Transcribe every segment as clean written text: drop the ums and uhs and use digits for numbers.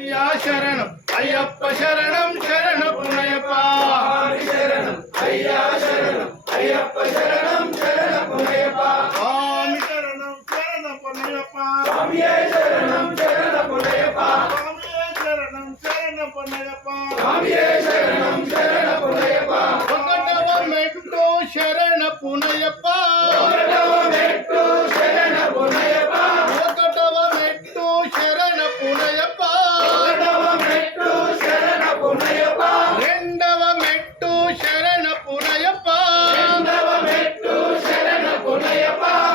అయ్యా శరణం అయ్యప్ప శరణం శరణ పునయప్ప శరణం అయ్యా శరణం అయ్యప్ప శరణం శరణ పునయప్ప స్వామి శరణం శరణ పునయప్ప స్వామి శరణం శరణ పునయప్ప స్వామి శరణం శరణ పునయప్ప స్వామి శరణం శరణ పునయప్ప ఒకటవ మెట్టు శరణ పునయప్ప ఒకటవ మెట్టు శరణ పునయప్ప ఒకటవ మెట్టు శరణ పునయప్ప రెండవ మెట్టు శరణ పునయప్ప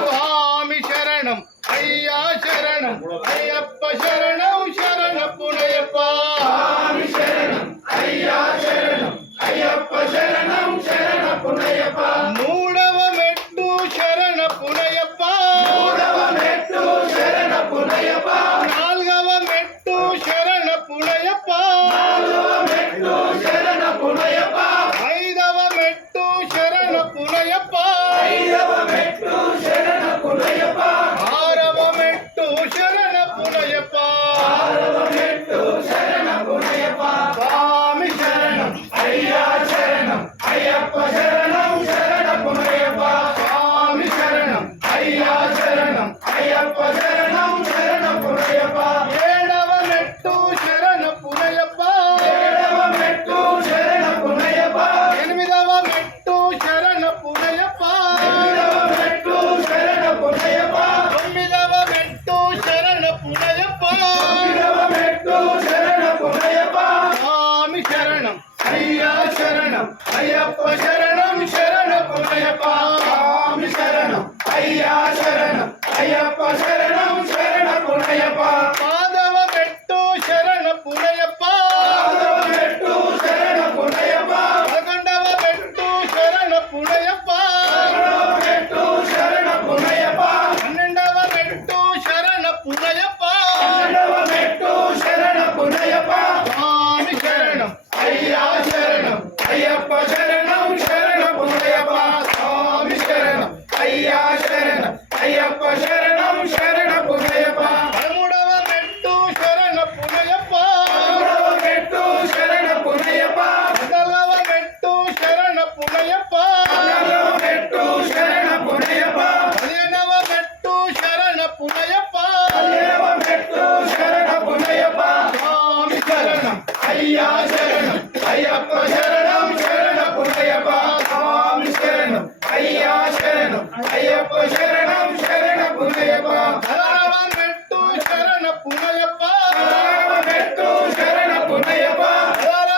స్వామి శరణం అయ్యా శరణం అయ్యప్ప శరణం శరణ పునయప్ప స్వామి శరణం అయ్యా శరణం అయ్యప్ప శరణం శరణ పునయప్ప మూడవ మెట్టు శరణ పునయప్ప మూడవ మెట్టు శరణ పునయప్ప నాలుగవ మెట్టు శరణ పునయప్ప ఐదవ మెట్టు శరణ పునయప్ప ఆరవ మెట్టు శరణ పునయప్ప స్వామి శరణం అయ్యా శరణం అయ్యప్ప శరణం శరణ పునయప్ప స్వామి శరణం అయ్యా శరణం అయ్యప్ప శరణం శరణ పునయప్ప ఏడవ మెట్టు శరణ పునయప్ప ఏడవ మెట్టు శరణ పునయప్ప ఎనిమిదవ మెట్టు శరణ పునయప్ప ఎనిమిదవ మెట్టు శరణ పునయప్ప తొమ్మిదవ మెట్టు శరణ పునయప్ప తొమ్మిదవ మెట్టు శరణ పునయప్ప స్వామి శరణం అయ్యా శరణం అయ్యప్ప శరణం శరణ పునయప్ప స్వామి శరణం అయ్యా శరణం అయ్యప్ప శరణం శరణ పునయప్ప పాదవ మెట్టు శరణ పునయప్ప పాదవ మెట్టు శరణ పునయప్ప పదకొండవ మెట్టు శరణ పునయప్ప పదకొండవ మెట్టు శరణ పునయప్ప పన్నెండవ మెట్టు శరణ పునయప్ప పన్నెండవ మెట్టు శరణ పునయప్ప స్వామి శరణం అయ్యా శరణం అయ్యప్ప శరణం శరణ పునయప్ప స్వామి శరణం అయ్యా శరణం అయ్యప్ప శరణం శరణ పునయప్ప పదమూడవ మెట్టు శరణ పునయప్ప పదమూడవ మెట్టు శరణ పునయప్ప పదనాలుగవ మెట్టు శరణ పునయప్ప పదనాలుగవ మెట్టు శరణ పునయప్ప పదిహేనవ మెట్టు శరణ పునయప్ప పదిహేనవ మెట్టు శరణ పునయప్ప స్వామి శరణం అయ్యా శరణం అయ్యప్ప శరణం శరణ పునయప్ప స్వామి శరణం అయ్యా శరణం అయ్యప్ప శరణం శరణ పునయప్ప పదహారవ మెట్టు శరణ పునయప్ప పదహారవ మెట్టు శరణ పునయప్ప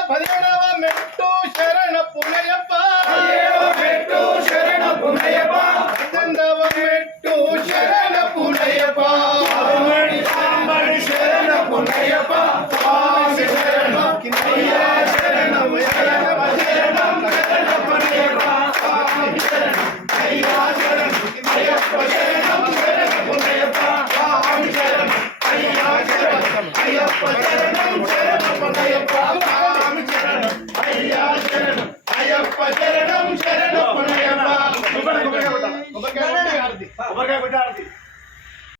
పదిహేడవ మెట్టు శరణ పునయప్ప పదిహేడవ మెట్టు శరణ పునయప్ప పద్దెనిమిదవ మెట్టు శరణ పునయప్ప సాంబడి శరణ పునయప్ప